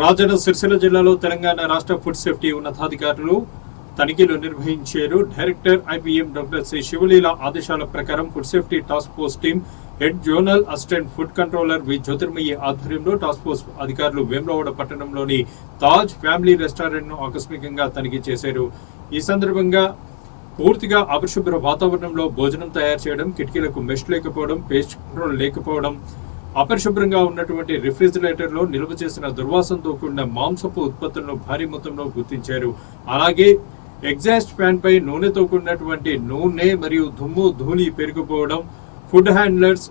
రాజన్న సిరిసిల్ల జిల్లాలో తెలంగాణ రాష్ట్ర food safety ఉన్నతాధికారులు తనిఖీలు నిర్వహించారు. Director IPM doctor Shri Sivaleela ఆదేశాల ప్రకారం food safety task force team head zonal assistant food controller V Jyothirmayi ఆధ్వర్యంలో టాస్క్ ఫోర్స్ అధికారులు వేములవాడ పట్టణంలోని తాజ్ ఫ్యామిలీ రెస్టారెంట్ ను ఆకస్మికంగా తనిఖీ చేశారు. ఈ సందర్భంగా పూర్తిగా అపరిశుభ్ర వాతావరణంలో భోజనం తయారు చేయడం, కిటికీలకు మెష్ లేకపోవడం, పేస్ట్ కంట్రోల్ లేకపోవడం, అపరిశుభ్రంగా ఉన్నటువంటి రిఫ్రిజిరేటర్ లో నిల్వ చేసిన దుర్వాసనతో కూడిన మాంసపు ఉత్పత్తులను భారీ మొత్తంలో గుర్తించారు. అలాగే ఎగ్జాస్ట్ ఫ్యాన్ పై నూనెతో కూడినటువంటి నూనె మరియు దుమ్ము ధూళి పెరిగిపోవడం, ఫుడ్ హ్యాండ్లర్స్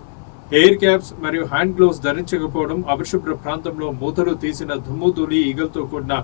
ఎయిర్ క్యాప్స్ మరియు హ్యాండ్ గ్లోవ్స్ ధరించకపోవడం, అపరిశుభ్ర ప్రాంతంలో మూతలు తీసిన దుమ్ము ధూళి ఈగలతో కూడిన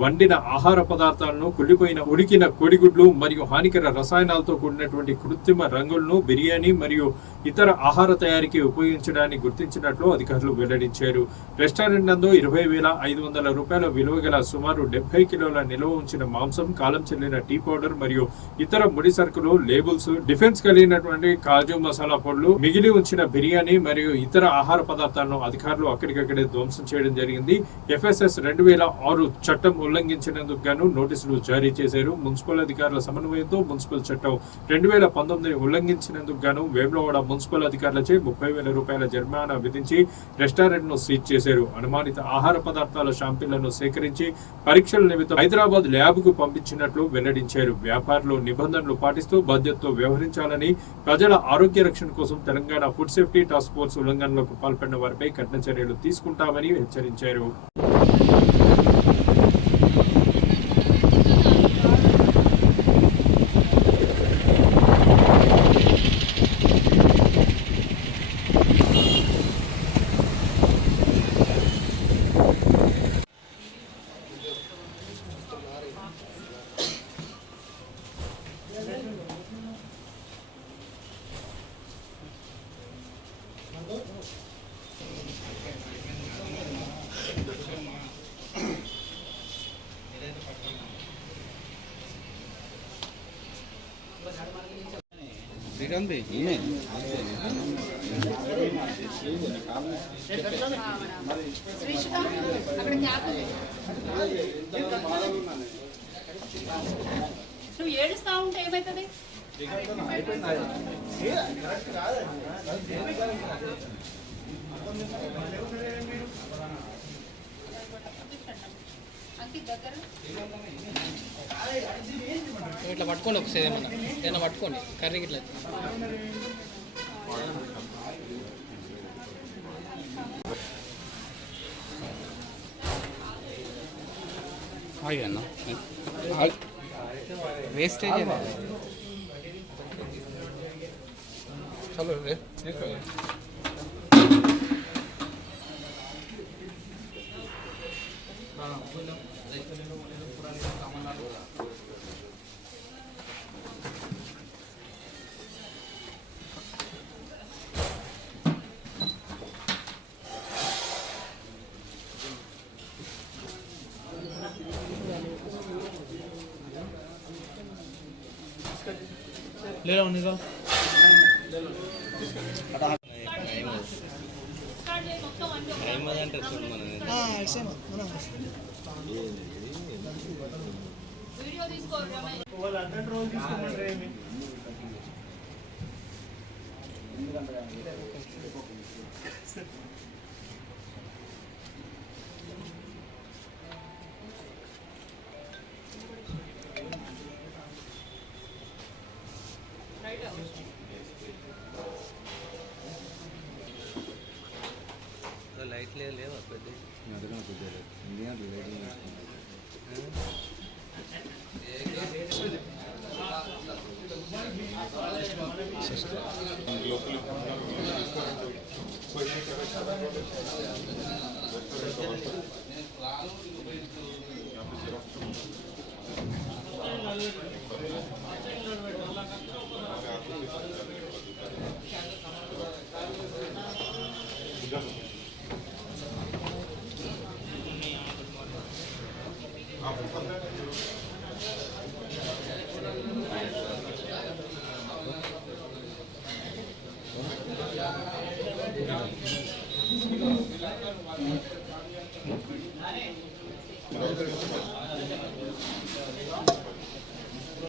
వండిన ఆహార పదార్థాలను, కుళ్ళిపోయిన ఉడికిన కోడిగుడ్లు మరియు హానికర రసాయనాలతో కూడినటువంటి కృత్రిమ రంగులను బిర్యానీ మరియు ఇతర ఆహార తయారీకి ఉపయోగించడాన్ని గుర్తించినట్లు అధికారులు వెల్లడించారు. రెస్టారెంట్ నందు 20,500 రూపాయల విలువ గల సుమారు 70 కిలోల నిల్వ ఉంచిన మాంసం, కాలం చెల్లిన టీ పౌడర్ మరియు ఇతర ముడి సరుకులు, లేబుల్స్, డిఫెన్స్ కలిగినటువంటి కాజు మసాలా పొడులు, మిగిలి ఉంచిన బిర్యానీ మరియు ఇతర ఆహార పదార్థాలను అధికారులు అక్కడికక్కడే ధ్వంసం చేయడం జరిగింది. FSS 2006 చట్టం ఉల్లంఘించినందుకు గాను నోటీసులు జారీ చేశారు. మున్సిపల్ అధికారుల సమన్వయంతో మున్సిపల్ చట్టం 2019 ఉల్లంఘించినందుకు గాను వేములవాడ మున్సిపల్ అధికారులచే 30,000 రూపాయల జరిమానా విధించి రెస్టారెంట్ ను సీజ్ చేశారు. అనుమానిత ఆహార పదార్థాల శాంపిళ్లను సేకరించి పరీక్షల నిమిత్తం హైదరాబాద్ ల్యాబ్ కు పంపించినట్లు వెల్లడించారు. వ్యాపారులు నిబంధనలు పాటిస్తూ బాధ్యతతో వ్యవహరించాలని, ప్రజల ఆరోగ్య రక్షణ కోసం Telangana food safety task force ఉల్లంఘనలకు పాల్పడిన వారిపై కఠిన చర్యలు తీసుకుంటామని హెచ్చరించారు. నువ్వు ఏడుస్తా ఉంటే ఏమవుతుంది? ఇట్లా పట్టుకోండి, ఒకసారి ఏమన్నా పట్టుకోండి, కర్రీకి ఇట్లా అన్న వేస్టేజ్ చలో రే ले लो निकाल लाइट ले ले वापस ಅದನ್ನ ಕುದಿಯಲ್ಲ ಇಂಡಿಯಾ ಲೈಟಿಂಗ್